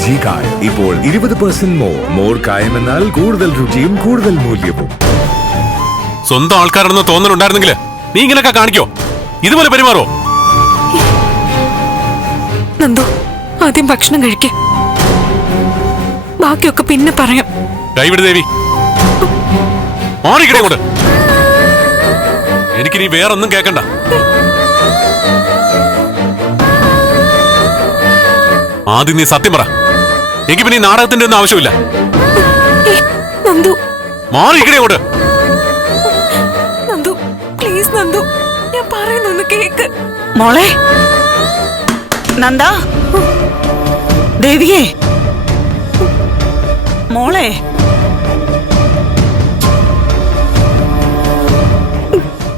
LG കായം ഇപ്പോൾ 20% more കായം എന്നാൽ കൂടുതൽ രുചിയും കൂടുതൽ മൂല്യവും. സ്വന്തം ആൾക്കാരെന്ന് തോന്നലുണ്ടായിരുന്നെങ്കിൽ നീ ഇങ്ങനെയൊക്കെ കാണിക്കോ? ഇതുപോലെ പെരുമാറോ? നന്ദു, ആദ്യം ഭക്ഷണം കഴിക്കേ, ബാക്കിയൊക്കെ പിന്നെ പറയാം. കൈവിട് ദേവി, ഓടിക്കടേ കൊണ്ട്. എനിക്കിനി വേറൊന്നും കേക്കണ്ട. ആദ്യം നീ സത്യം പറ, എനിക്ക് പിന്നെ ഈ നാടകത്തിന്റെ ഒന്നും ആവശ്യമില്ല. നന്ദു, മാറിക്കടേ കൊണ്ട്. നന്ദു പ്ലീസ്, നന്ദു ഞാൻ പറയുന്നൊന്ന് കേക്ക്. മോളെ നന്ദ, ദേവിയേ, മോളെ.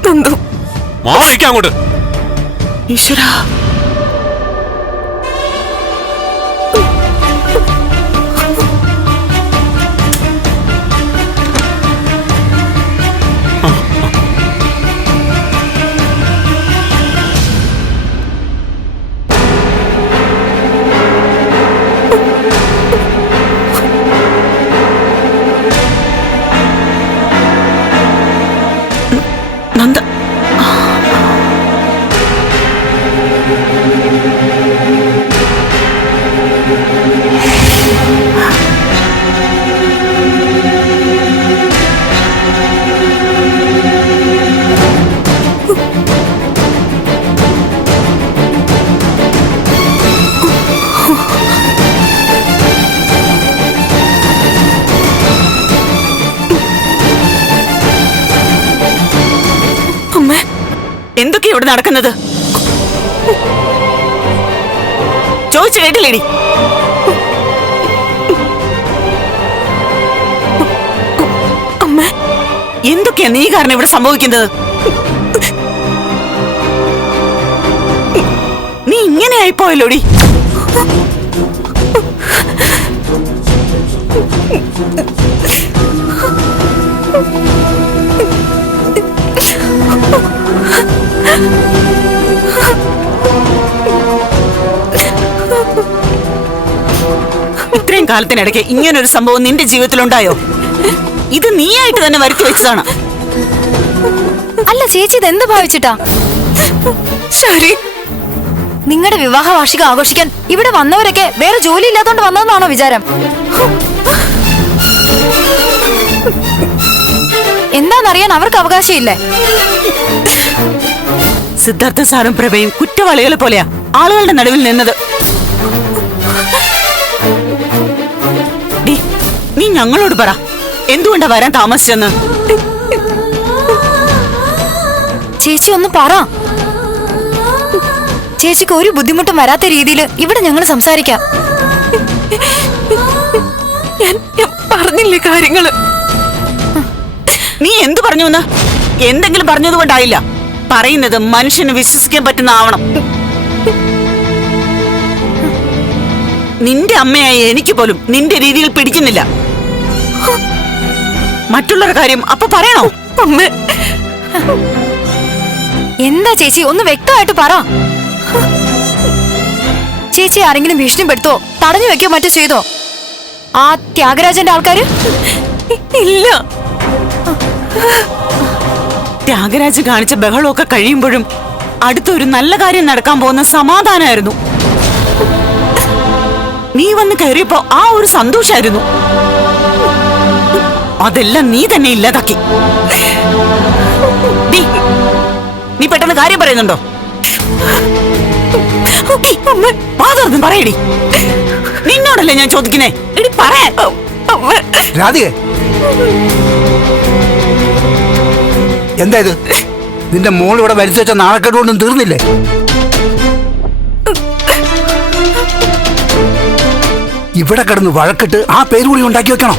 നന്ദു മാറിക്ക അങ്ങോട്ട്. ഈശ്വരാ, നന്ദ. എന്തൊക്കെയാ ഇവിടെ നടക്കുന്നത്? ചോദിച്ചു കേട്ടില്ലേടി? എന്തൊക്കെയാ നീ കാരണം ഇവിടെ സംഭവിക്കുന്നത്? നീ ഇങ്ങനെ ആയിപ്പോയല്ലോടി. ഇത്രയും കാലത്തിനിടയ്ക്ക് ഇങ്ങനൊരു സംഭവം നിന്റെ ജീവിതത്തിലുണ്ടായോ? ഇത് നീയായിട്ട് തന്നെ വരുത്തി വെച്ചതാണ്. അല്ല ചേച്ചി, ഇത് എന്ത് ഭാവിച്ചിട്ടാ? ശരി, നിങ്ങളുടെ വിവാഹ വാർഷികം ആഘോഷിക്കാൻ ഇവിടെ വന്നവരൊക്കെ വേറെ ജോലി ഇല്ലാത്തോണ്ട് വന്നതെന്നാണോ വിചാരം? എന്താന്നറിയാൻ അവർക്ക് അവകാശമില്ലേ? സിദ്ധാർത്ഥ സാറും പ്രഭയും കുറ്റവാളികളെ പോലെയാ ആളുകളുടെ നടുവിൽ നിന്നത്. നീ ഞങ്ങളോട് പറ, എന്തുകൊണ്ടാ വരാൻ താമസിച്ചെന്ന്? ചേച്ചി ഒന്ന് പറ. ചേച്ചിക്ക് ഒരു ബുദ്ധിമുട്ടും വരാത്ത രീതിയിൽ ഇവിടെ ഞങ്ങൾ സംസാരിക്കാം. ഞാൻ പറഞ്ഞില്ലേ കാര്യങ്ങള്? നീ എന്തു പറഞ്ഞു എന്ന്? എന്തെങ്കിലും പറഞ്ഞതുകൊണ്ടായില്ല. പറയുന്നത് മനുഷ്യന് വിശ്വസിക്കാൻ പറ്റുന്ന ആവണം. നിന്റെ അമ്മയായ എനിക്ക് പോലും നിന്റെ രീതിയിൽ പിടിക്കുന്നില്ല. മറ്റുള്ളവരുടെ കാര്യം അപ്പൊ പറയണോ? എന്താ ചേച്ചി, ഒന്ന് വ്യക്തമായിട്ട് പറ. ചേച്ചി ആരെങ്കിലും ഭീഷണിപ്പെടുത്തോ തടഞ്ഞു വെക്കോ മറ്റോ ചെയ്തോ ആ ത്യാഗരാജന്റെ ആൾക്കാര്? ഇല്ല. ത്യാഗരാജ് കാണിച്ച ബഹളമൊക്കെ കഴിയുമ്പോഴും അടുത്തൊരു നല്ല കാര്യം നടക്കാൻ പോകുന്ന സമാധാനമായിരുന്നു. നീ വന്ന് കയറിയപ്പോ ആ ഒരു സന്തോഷായിരുന്നു. അതെല്ലാം നീ തന്നെ ഇല്ലാതാക്കി. നീ പെട്ടെന്ന് കാര്യം പറയുന്നുണ്ടോ? പറയടി, നിന്നോടല്ലേ ഞാൻ ചോദിക്കുന്നേ. എടി പറയാ. രാധികേ, എന്താ ഇത്? നിന്റെ മോൾ ഇവിടെ വലിച്ചു വെച്ച നാണക്കേടുകൊണ്ടും തീർന്നില്ലേ? ഇവിടെ കിടന്ന് വഴക്കിട്ട് ആ പേര് കൂടി ഉണ്ടാക്കി വെക്കണം.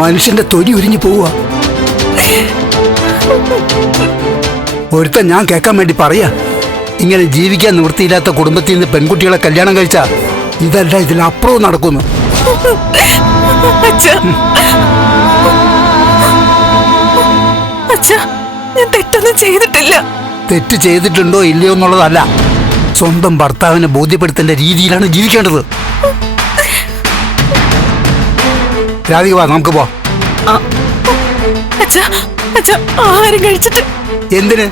മനുഷ്യന്റെ തൊലി ഉരിഞ്ഞു പോവുക. ഒരുത്തൻ ഞാൻ കേൾക്കാൻ വേണ്ടി പറയാ, ഇങ്ങനെ ജീവിക്കാൻ നിവൃത്തിയില്ലാത്ത കുടുംബത്തിൽ നിന്ന് പെൺകുട്ടികളെ കല്യാണം കഴിച്ചാ ഇതല്ല ഇതിലപ്പുറവും നടക്കുന്നു. ഞാൻ തെറ്റൊന്നും ചെയ്തിട്ടില്ല. തെറ്റ് ചെയ്തിട്ടുണ്ടോ ഇല്ലയോ എന്നുള്ളതല്ല, സ്വന്തം ഭർത്താവിനെ ബോധ്യപ്പെടുത്തേണ്ട രീതിയിലാണ് ജീവിക്കേണ്ടത്. രാധിക വാ, നമുക്ക് പോ. അച്ഛാ അച്ഛാ ആഹാരം കഴിച്ചിട്ട്. എന്തിന്?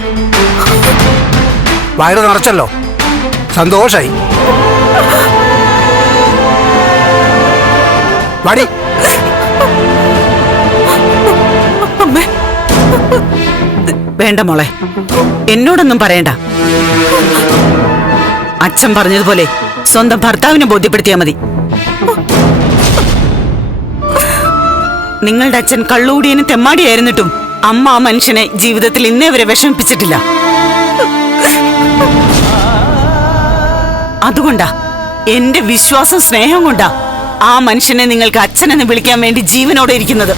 വയറ് നിറച്ചല്ലോ, സന്തോഷായി. വാടി. അമ്മേ വേണ്ട മോളെ, എന്നോടൊന്നും പറയണ്ട. അച്ഛൻ പറഞ്ഞതുപോലെ സ്വന്തം ഭർത്താവിനെ ബോധ്യപ്പെടുത്തിയാ മതി. നിങ്ങളുടെ അച്ഛൻ കള്ളുകൂടിയനും തെമ്മാടിയായിരുന്നിട്ടും അമ്മ ആ മനുഷ്യനെ ജീവിതത്തിൽ ഇന്നേ വരെ വിഷമിപ്പിച്ചിട്ടില്ല. അതുകൊണ്ടാ, എന്റെ വിശ്വാസം സ്നേഹം കൊണ്ടാ ആ മനുഷ്യനെ നിങ്ങൾക്ക് അച്ഛനെന്ന് വിളിക്കാൻ വേണ്ടി ജീവനോടെ ഇരിക്കുന്നത്.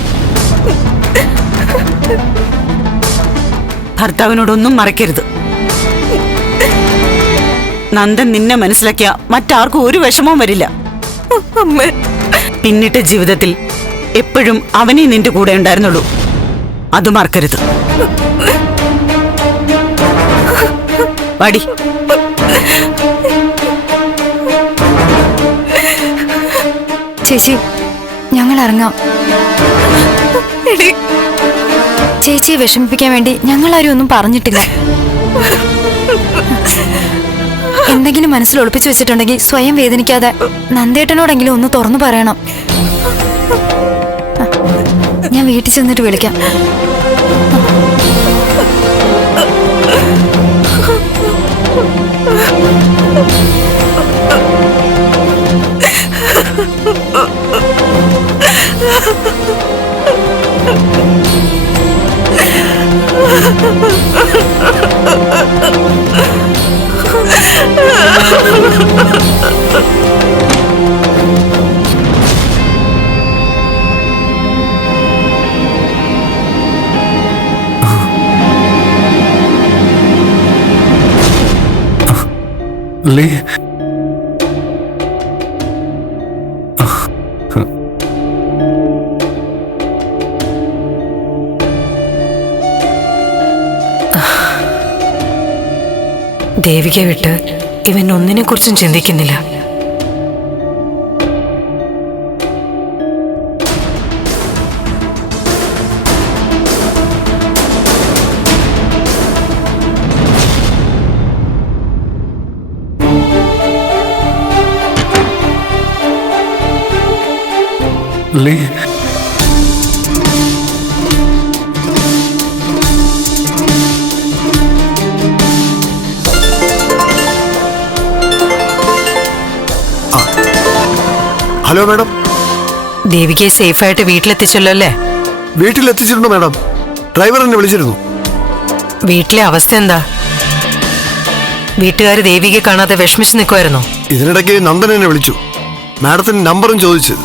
ഭർത്താവിനോടൊന്നും മറക്കരുത്. നന്ദൻ നിന്നെ മനസ്സിലാക്കിയ മറ്റാർക്കും ഒരു വിഷമവും വരില്ല. അമ്മേ പിന്നിട്ട ജീവിതത്തിൽ എപ്പോഴും അവനെ നിന്റെ കൂടെ ഉണ്ടായിരുന്നുള്ളൂ, അത് മറക്കരുത്. വാടി. ചേച്ചി, ഞങ്ങൾ ഇറങ്ങാം. എടി ചേച്ചിയെ വിഷമിപ്പിക്കാൻ വേണ്ടി ഞങ്ങളാരും ഒന്നും പറഞ്ഞിട്ടില്ല. എന്തെങ്കിലും മനസ്സിൽ ഒളിപ്പിച്ചു വെച്ചിട്ടുണ്ടെങ്കിൽ സ്വയം വേദനിക്കാതെ നന്ദേട്ടനോടെങ്കിലും ഒന്ന് തുറന്നു പറയണം. ഞാൻ വീട്ടിൽ ചെന്നിട്ട് വിളിക്കാം. ലീ, ദേവികയെ വിട്ട് ഇവൻ ഒന്നിനെ കുറിച്ചും ചിന്തിക്കുന്നില്ല. Lee, hello madam. ദേവികയെ സേഫായിട്ട് വീട്ടിലെത്തിച്ചല്ലോ അല്ലേ? വീട്ടിലെത്തിച്ചിട്ടുണ്ട് മാഡം. ഡ്രൈവർ എന്നെ വിളിച്ചിരുന്നു. വീട്ടിലെ അവസ്ഥ എന്താ? വീട്ടുകാർ ദേവികയെ കാണാതെ വിഷമിച്ച് നിൽക്കുമായിരുന്നോ? ഇതിനിടയ്ക്ക് നന്ദൻ എന്നെ വിളിച്ചു, മാഡത്തിന് നമ്പറും ചോദിച്ചു.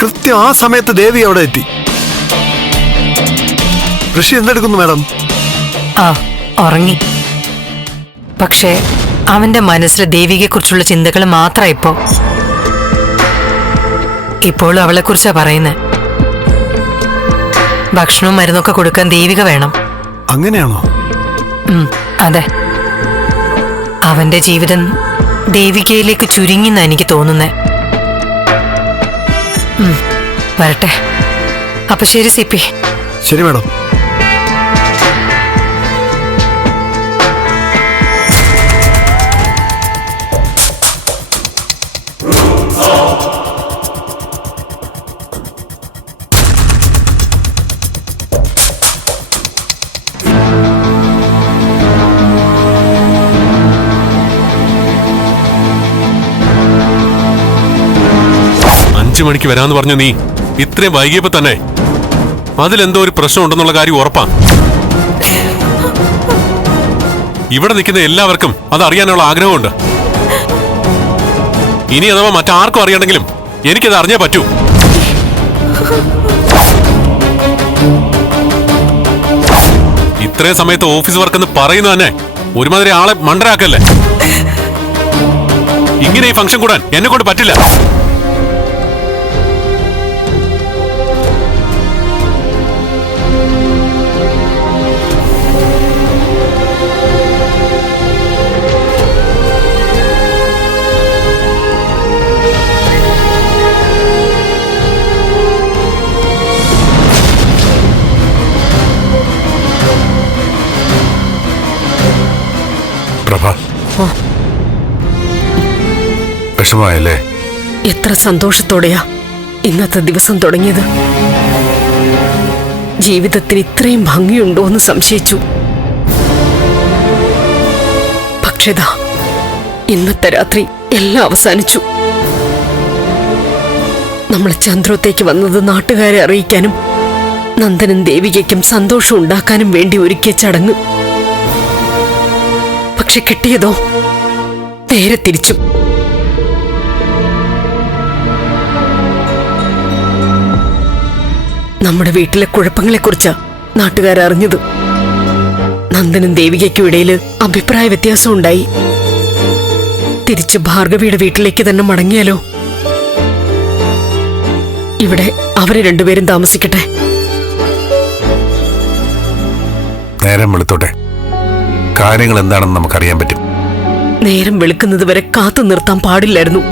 കൃത്യം ആ സമയത്ത് ദേവി അവിടെ എത്തി. ഋഷി എന്തെടുക്കുന്നു മാഡം? ആ, ഉറങ്ങി. പക്ഷേ അവന്റെ മനസ്സിൽ ദേവികയെ കുറിച്ചുള്ള ചിന്തകൾ മാത്രം ഇപ്പോഴും അവളെ കുറിച്ചാ പറയുന്നത്. ഭക്ഷണവും മരുന്നൊക്കെ കൊടുക്കാൻ ദേവിക വേണം. അങ്ങനെയാണോ? അതെ. അവന്റെ ജീവിതം ദേവികയിലേക്ക് ചുരുങ്ങിന്നാ എനിക്ക് തോന്നുന്നേ. വരട്ടെ. അപ്പൊ ശരി സിപ്പി. ശരി മാഡം. അഞ്ചു മണിക്ക് വരാന്ന് പറഞ്ഞു നീ ഇത്രയും വൈകിയപ്പോ തന്നെ അതിലെന്തോ ഒരു പ്രശ്നം ഉണ്ടെന്നുള്ള കാര്യം ഉറപ്പാ. ഇവിടെ നിൽക്കുന്ന എല്ലാവർക്കും അത് അറിയാനുള്ള ആഗ്രഹമുണ്ട്. ഇനി അഥവാ മറ്റാർക്കും അറിയണമെങ്കിലും എനിക്കത് അറിഞ്ഞേ പറ്റൂ. ഇത്രയും സമയത്ത് ഓഫീസ് വർക്ക് എന്ന് പറയുന്നത് തന്നെ ഒരുമാതിരി ആളെ മണ്ടരാക്കല്ലേ. ഇങ്ങനെ ഈ ഫംഗ്ഷൻ കൂടാൻ എന്നെ കൊണ്ട് പറ്റില്ല. പ്രഭ വിഷമമായല്ലേ? എത്ര സന്തോഷത്തോടെയാ ഇന്നത്തെ ദിവസം തുടങ്ങിയത്. ജീവിതത്തിന് ഇത്രയും ഭംഗിയുണ്ടോ എന്ന് സംശയിച്ചു. പക്ഷേ ദാ ഇന്നത്തെ രാത്രി എല്ലാം അവസാനിച്ചു. നമ്മൾ ചന്ദ്രത്തേക്ക് വന്നത് നാട്ടുകാരെ അറിയിക്കാനും നന്ദനും ദേവികയ്ക്കും സന്തോഷം ഉണ്ടാക്കാനും വേണ്ടി ഒരുക്കിയ ചടങ്ങ്. പക്ഷെ കിട്ടിയതോ നേരെ തിരിച്ചു. നമ്മുടെ വീട്ടിലെ കുഴപ്പങ്ങളെക്കുറിച്ചാ നാട്ടുകാരറിഞ്ഞത്. നന്ദനും ദേവികയ്ക്കും ഇടയിൽ അഭിപ്രായ വ്യത്യാസം ഉണ്ടായി. തിരിച്ച് ഭാർഗവിയുടെ വീട്ടിലേക്ക് തന്നെ മടങ്ങിയാലോ? ഇവിടെ അവര് രണ്ടുപേരും താമസിക്കട്ടെ. നേരം വെളുത്തോട്ടെ, കാര്യങ്ങൾ എന്താണെന്ന് നമുക്കറിയാൻ പറ്റും. നേരം വെളുക്കുന്നത് വരെ കാത്തു നിർത്താൻ പാടില്ലായിരുന്നു.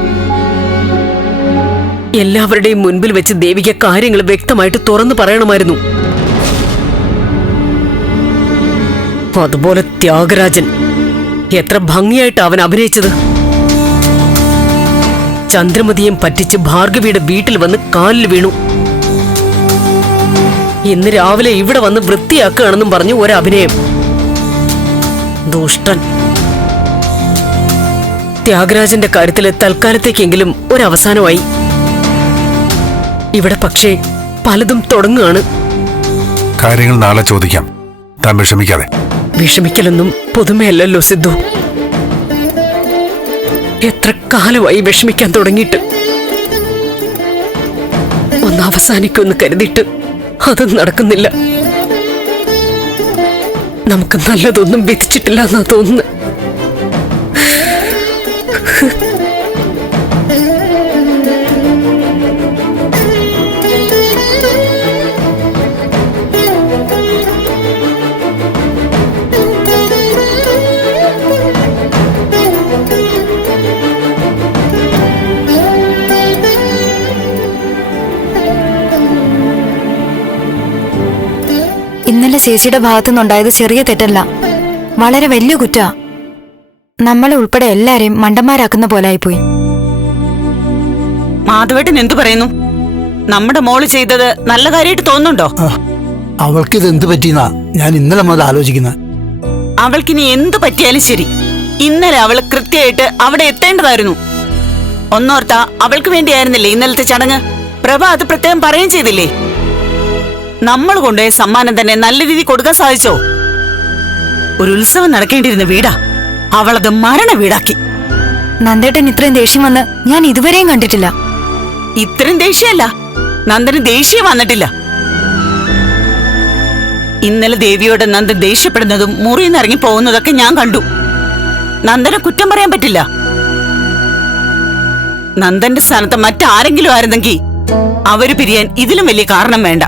എല്ലാവരുടെയും മുൻപിൽ വെച്ച് ദേവിക കാര്യങ്ങൾ വ്യക്തമായിട്ട് തുറന്നു പറയണമായിരുന്നു. അതുപോലെ ത്യാഗരാജൻ എത്ര ഭംഗിയായിട്ട് അവൻ അഭിനയിച്ചത്. ചന്ദ്രമതിയും പറ്റിച്ച് ഭാർഗവിയുടെ വീട്ടിൽ വന്ന് കാലിൽ വീണു. ഇന്ന് രാവിലെ ഇവിടെ വന്ന് വൃത്തിയാക്കുകയാണെന്നും പറഞ്ഞു ഒരഭിനയം. ദുഷ്ടൻ. ത്യാഗരാജന്റെ കാര്യത്തില് തൽക്കാലത്തേക്കെങ്കിലും ഒരവസാനമായി. ഇവിടെ പക്ഷേ പലതും തുടങ്ങുകയാണ്. കാര്യങ്ങൾ നാളെ ചോദിക്കാം, താൻ വിഷമിക്കാതെ. വിഷമിക്കലൊന്നും പുതുമയല്ലല്ലോ സിദ്ധു. എത്ര കാലമായി വിഷമിക്കാൻ തുടങ്ങിയിട്ട്. ഒന്ന് അവസാനിക്കുമെന്ന് കരുതിയിട്ട് അത് നടക്കുന്നില്ല. നമുക്ക് നല്ലതൊന്നും വിധിച്ചിട്ടില്ല എന്നാ തോന്നുന്നു. ഇന്നലെ ചേച്ചിയുടെ ഭാഗത്തുനിന്നുണ്ടായത് ചെറിയ തെറ്റല്ല, വളരെ വലിയ കുറ്റാ. നമ്മളെ ഉൾപ്പെടെ എല്ലാരെയും മണ്ടന്മാരാക്കുന്ന പോലായിപ്പോയി. മാധവേട്ടൻ എന്തു പറയുന്നു? നമ്മുടെ മോള് ചെയ്തത് നല്ല കാര്യമായിട്ട് തോന്നുന്നുണ്ടോ? അവൾക്കിത് എന്ത് പറ്റിയെന്നാ ഞാൻ ഇന്നലെ മുതൽ ആലോചിക്കുന്നത്. അവൾക്കിനി എന്തു പറ്റിയാലും ശരി, ഇന്നലെ അവള് കൃത്യമായിട്ട് അവിടെ എത്തേണ്ടതായിരുന്നു. ഒന്നോർത്താ അവൾക്ക് വേണ്ടിയായിരുന്നില്ലേ ഇന്നലത്തെ ചടങ്ങ്? പ്രഭ അത് പ്രത്യേകം പറയുകയും ചെയ്തില്ലേ? നമ്മൾ കൊണ്ടുപോയ സമ്മാനം തന്നെ നല്ല രീതി കൊടുക്കാൻ സാധിച്ചോ? ഒരു ഉത്സവം നടക്കേണ്ടിയിരുന്ന വീടാ അവളത് മരണ വീടാക്കി. നന്ദേട്ടൻ ഇത്രയും ദേഷ്യം വന്ന് ഞാൻ ഇതുവരെയും കണ്ടിട്ടില്ല. ഇത്രയും ദേഷ്യമല്ല, നന്ദന് ദേഷ്യം വന്നിട്ടില്ല. ഇന്നലെ ദേവിയോട് നന്ദൻ ദേഷ്യപ്പെടുന്നതും മുറിയിൽ നിന്ന് ഇറങ്ങി പോകുന്നതൊക്കെ ഞാൻ കണ്ടു. നന്ദനെ കുറ്റം പറയാൻ പറ്റില്ല. നന്ദന്റെ സ്ഥാനത്ത് മറ്റാരെങ്കിലും ആയിരുന്നെങ്കിൽ അവര് പിരിയാൻ ഇതിലും വലിയ കാരണം വേണ്ട.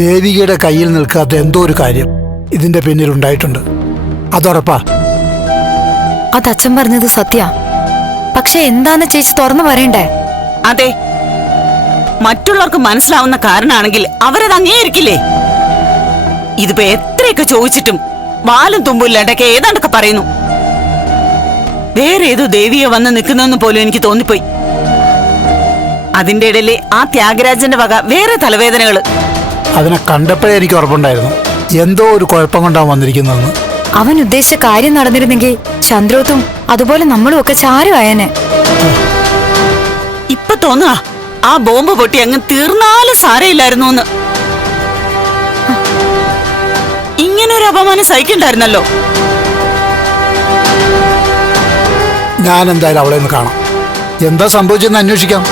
ദേവികയുടെ കയ്യിൽ നിൽക്കാത്ത എന്തോ ഒരു കാര്യം ഇതിന്റെ പിന്നിൽ ഉണ്ടായിട്ടുണ്ട്, അതുറപ്പാ. അത് അച്ഛൻ പറഞ്ഞത് സത്യ. പക്ഷെ എന്താന്ന് ചേച്ചി തുറന്നു പറയണ്ടേ? അതെ, മറ്റുള്ളവർക്ക് മനസ്സിലാവുന്ന കാരണമാണെങ്കിൽ അവരത് അംഗീകരിക്കില്ലേ? ഇതിപ്പോ എത്രയൊക്കെ ചോദിച്ചിട്ടും വാലും തുമ്പില്ലാണ്ടൊക്കെ ഏതാണ്ടൊക്കെ പറയുന്നു. വേറെ ഏതോ ദേവിയെ വന്ന് നിൽക്കുന്നെന്ന് പോലും എനിക്ക് തോന്നിപ്പോയി. അതിന്റെ ഇടയിലെ ആ ത്യാഗരാജന്റെ വക വേറെ തലവേദനകള്. അതിനെ കണ്ടപ്പോഴേ എനിക്ക് ഉറപ്പുണ്ടായിരുന്നു എന്തോ ഒരു കുഴപ്പം കൊണ്ടാണ് വന്നിരിക്കുന്നതെന്ന്. അവൻ ഉദ്ദേശിച്ച കാര്യം നടന്നിരുന്നെങ്കിൽ ചന്ദ്രോത്തും അതുപോലെ നമ്മളും ഒക്കെ ചാരുവായനെ. ഇപ്പൊ തോന്നുക ആ ബോംബ് പൊട്ടി അങ്ങ് തീർന്നാലും സാരയില്ലായിരുന്നു എന്ന്. ഇങ്ങനൊരു അപമാനം സഹിക്കണ്ടായിരുന്നല്ലോ. ഞാൻ എന്തായാലും അവളെ ഒന്ന് കാണാം, എന്താ സംഭവിച്ചെന്ന് അന്വേഷിക്കാം.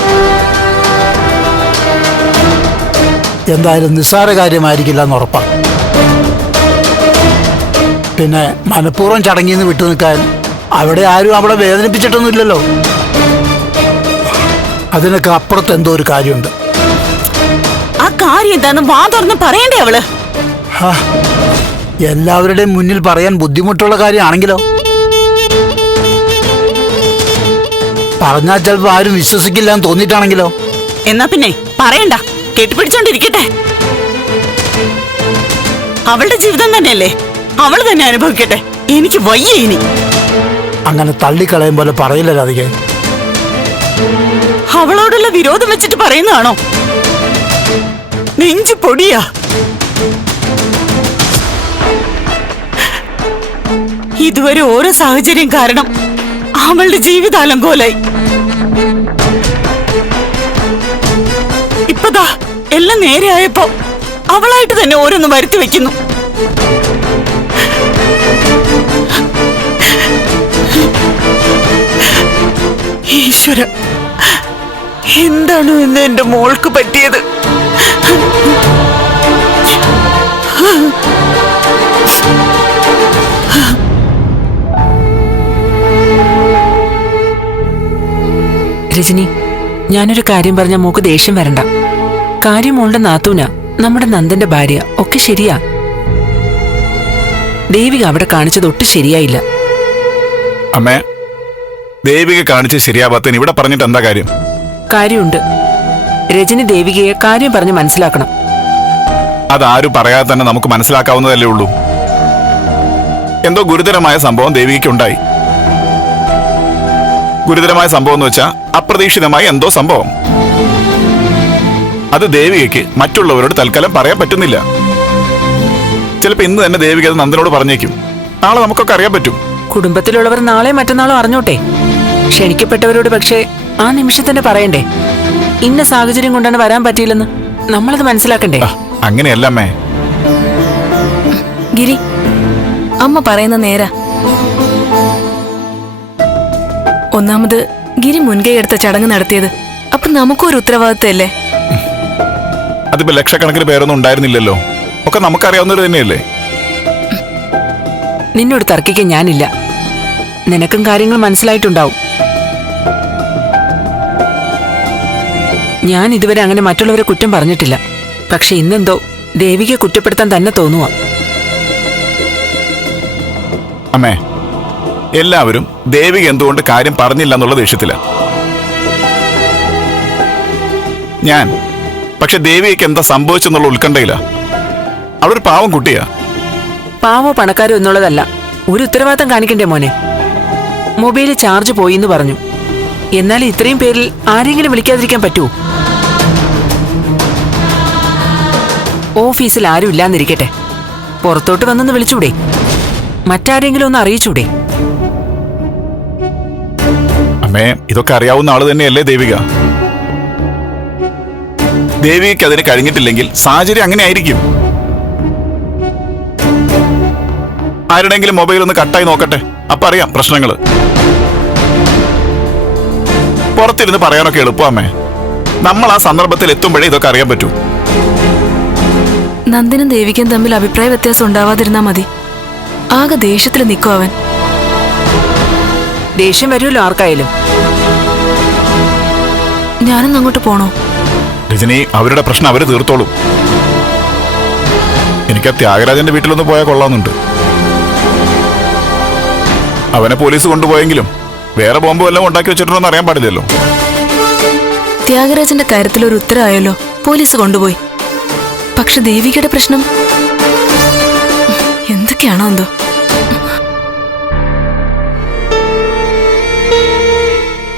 എന്തായാലും നിസ്സാര കാര്യമായിരിക്കില്ല എന്ന് ഉറപ്പാണ്. പിന്നെ മനഃപൂർവ്വം ചടങ്ങിന്ന് വിട്ടു നിൽക്കാൻ അവിടെ ആരും അവളെ വേദനിപ്പിച്ചിട്ടൊന്നുമില്ലല്ലോ. അതിനൊക്കെ അപ്പുറത്ത് എന്തോ ഒരു കാര്യമുണ്ട്. ആ കാര്യം എന്താന്ന് വാ തുറന്ന് പറയണ്ടേ അവള്? എല്ലാവരുടെയും മുന്നിൽ പറയാൻ ബുദ്ധിമുട്ടുള്ള കാര്യമാണെങ്കിലോ? പറഞ്ഞാൽ ചിലപ്പോൾ ആരും വിശ്വസിക്കില്ല എന്ന് തോന്നിയിട്ടാണെങ്കിലോ? എന്നാ പിന്നെ പറയണ്ട, കെട്ടിപ്പിടിച്ചോണ്ടിരിക്കട്ടെ. അവളുടെ ജീവിതം തന്നെയല്ലേ, അവള് തന്നെ അനുഭവിക്കട്ടെ. എനിക്ക് വയ്യ ഇനി. അങ്ങനെ തള്ളിക്കളയും പോലെ പറയില്ല രാധികെ. അവളോടുള്ള വിരോധം വെച്ചിട്ട് പറയുന്നതാണോ? നെഞ്ചു പൊടിയാ. ഇതുവരെ ഓരോ സാഹചര്യം കാരണം അവളുടെ ജീവിതാലം കോലായി. ഇപ്പതാ എല്ലാം നേരെയായപ്പോ അവളായിട്ട് തന്നെ ഓരോന്ന് വരുത്തി വെക്കുന്നു. ഈശ്വര, എന്താണ് ഇന്ന് എന്റെ മോൾക്ക് പറ്റിയത്? രജനി, ഞാനൊരു കാര്യം പറഞ്ഞ മോക്ക് ദേഷ്യം വരണ്ട. കാര്യം മോളുടെ നാത്തൂന, നമ്മുടെ നന്ദന്റെ ഭാര്യ, ഒക്കെ ശരിയാ. ദേവിക അവിടെ കാണിച്ചത് ഒട്ടും ശരിയായില്ല. അമ്മേ, ദേവിക കാണിച്ച് ശരിയാവാത്തതിന് ഇവിടെ പറഞ്ഞിട്ട് എന്താ കാര്യം? കാര്യമുണ്ട്. രജനി ദേവികയെ കാര്യം പറഞ്ഞ് മനസ്സിലാക്കണം. അതാരും പറയാതെ തന്നെ നമുക്ക് മനസ്സിലാക്കാവുന്നതല്ലേ ഉള്ളൂ. എന്തോ ഗുരുതരമായ സംഭവം ദേവികയ്ക്ക് ഉണ്ടായി. ഗുരുതരമായ സംഭവം എന്ന് വെച്ചാൽ അപ്രതീക്ഷിതമായ എന്തോ സംഭവം. അത് ദേവികയ്ക്ക് മറ്റുള്ളവരോട് തൽക്കാലം പറയാൻ പറ്റുന്നില്ല. ചിലപ്പോ ഇന്ന് തന്നെ ദേവിക അത് നന്ദനോട് പറഞ്ഞേക്കും. നാളെ നമുക്കൊക്കെ അറിയാൻ പറ്റും. കുടുംബത്തിലുള്ളവർ നാളെ മറ്റന്നാളോ അറിഞ്ഞോട്ടെ. ക്ഷണിക്കപ്പെട്ടവരോട് പക്ഷേ ആ നിമിഷത്തന്നെ പറയണ്ടേ, ഇന്ന സാഹചര്യം കൊണ്ടാണ് വരാൻ പറ്റിയില്ലെന്ന്. നമ്മളത് മനസ്സിലാക്കണ്ടേ? അങ്ങനെയല്ല അമ്മേ. ഗിരി, അമ്മ പറയുന്ന നേരാ. ഒന്നാമത് ഗിരി മുൻകൈ എടുത്ത ചടങ്ങ് നടത്തിയത്. അപ്പൊ നമുക്കൊരു ഉത്തരവാദിത്തമല്ലേ? അതിപ്പോ ലക്ഷക്കണക്കിന് പേരൊന്നും ഉണ്ടായിരുന്നില്ലല്ലോ. ഒക്കെ നമുക്കറിയാവുന്നത് തന്നെയല്ലേ. നിന്നോട് തർക്കിക്കാൻ ഞാനില്ല. നിനക്കും കാര്യങ്ങൾ മനസ്സിലായിട്ടുണ്ടാവും. ഞാൻ ഇതുവരെ അങ്ങനെ മറ്റുള്ളവരെ കുറ്റം പറഞ്ഞിട്ടില്ല. പക്ഷെ ഇന്നെന്തോ ദേവികയെ കുറ്റപ്പെടുത്താൻ തന്നെ തോന്നുക. അമ്മേ, എല്ലാവരും ദേവിക എന്തുകൊണ്ട് കാര്യം പറഞ്ഞില്ല എന്നുള്ള ദേഷ്യത്തില ഞാൻ. പക്ഷെ ദേവികയ്ക്ക് എന്താ സംഭവിച്ചെന്നുള്ള ഉത്കണ്ഠയില്ല. അവളൊരു പാവം കുട്ടിയാ. പാവോ പണക്കാരോ എന്നുള്ളതല്ല, ഒരു ഉത്തരവാദിത്തം കാണിക്കണ്ടേ മോനെ? മൊബൈലിൽ ചാർജ് പോയി എന്ന് പറഞ്ഞു. എന്നാൽ ഇത്രയും പേരിൽ ആരെങ്കിലും വിളിക്കാതിരിക്കാൻ പറ്റുമോ? ഓഫീസിൽ ആരും ഇല്ലാന്നിരിക്കട്ടെ, പുറത്തോട്ട് വന്നൊന്ന് വിളിച്ചൂടെ? മറ്റാരെങ്കിലും ഒന്ന് അറിയിച്ചൂടെ? അമ്മേ, ഇതൊക്കെ അറിയാവുന്ന ആള് തന്നെയല്ലേ ദേവിക. ദേവികയ്ക്ക് അതിന് കഴിഞ്ഞിട്ടില്ലെങ്കിൽ സാഹചര്യം അങ്ങനെ ആയിരിക്കും. ആരുടെങ്കിലും മൊബൈൽ ഒന്ന് കട്ടായി നോക്കട്ടെ, അപ്പൊ അറിയാം പ്രശ്നങ്ങള്. പുറത്തിരുന്ന് പറയാനൊക്കെ എളുപ്പം അമ്മേ. നമ്മൾ ആ സന്ദർഭത്തിൽ എത്തുമ്പോഴേ ഇതൊക്കെ അറിയാൻ പറ്റൂ. നന്ദനും ദേവിക്കും തമ്മിൽ അഭിപ്രായ വ്യത്യാസം ഉണ്ടാവാതിരുന്നാ മതി. ആകെ ദേഷ്യത്തിൽ നിൽക്കും അവൻ. ദേഷ്യം വരുമല്ലോ ആർക്കായാലും. ഞാനൊന്ന് അങ്ങോട്ട് പോണോ? രജനി, അവരുടെ പ്രശ്നം അവര് തീർത്തോളും. എനിക്ക് ആ ത്യാഗരാജന്റെ വീട്ടിലൊന്ന് പോയാൽ കൊള്ളാമെന്നുണ്ട്. അവനെ പോലീസ് കൊണ്ടുപോയെങ്കിലും വേറെ ബോംബ് വല്ലതും ഉണ്ടാക്കി വെച്ചിട്ടുണ്ടോന്ന് അറിയാൻ പാടില്ലല്ലോ. ത്യാഗരാജന്റെ കാര്യത്തിൽ ഒരു ഉത്തരവായല്ലോ, പോലീസ് കൊണ്ടുപോയി. പക്ഷെ ദേവികയുടെ പ്രശ്നം എന്തൊക്കെയാണോ എന്തോ.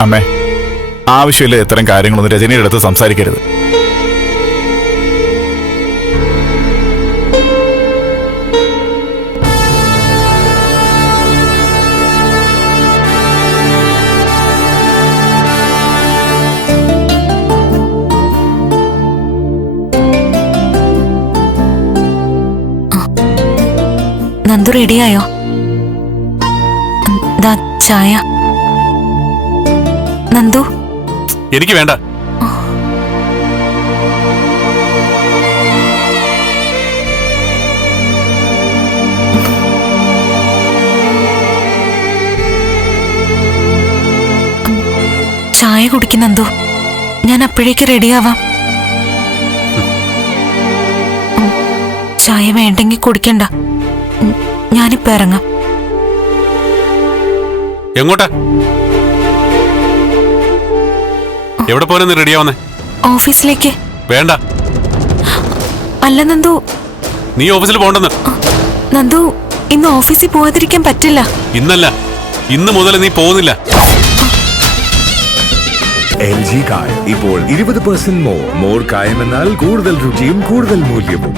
അമ്മേ, ആവശ്യമില്ല ഇത്തരം കാര്യങ്ങളൊന്നും രജനിയുടെ അടുത്ത് സംസാരിക്കരുത്. നന്ദു റെഡിയായോ? ചായ. നന്ദു, എനിക്ക് വേണ്ട. ചായ കുടിക്കും നന്ദു. ഞാൻ അപ്പോഴേക്ക് റെഡിയാവാം. ചായ വേണ്ടെങ്കിൽ കുടിക്കണ്ട, ഞാനിപ്പോ ഇറങ്ങാം. എങ്ങോട്ടാ? എവിടെ പോലെന്ന് റെഡിയാവുന്നേ? ഓഫീസിലേക്ക്. വേണ്ട. അല്ല നന്ദു. നീ ഓഫീസിൽ പോണ്ടെന്ന്. നന്ദു, ഇന്ന് ഓഫീസിൽ പോവാതിരിക്കാൻ പറ്റില്ല. ഇന്നല്ല, ഇന്ന് മുതൽ നീ പോകുന്നില്ല. LG കായം ഇപ്പോൾ 20% മോർ കായം എന്നാൽ കൂടുതൽ രുചിയും കൂടുതൽ മൂല്യവും.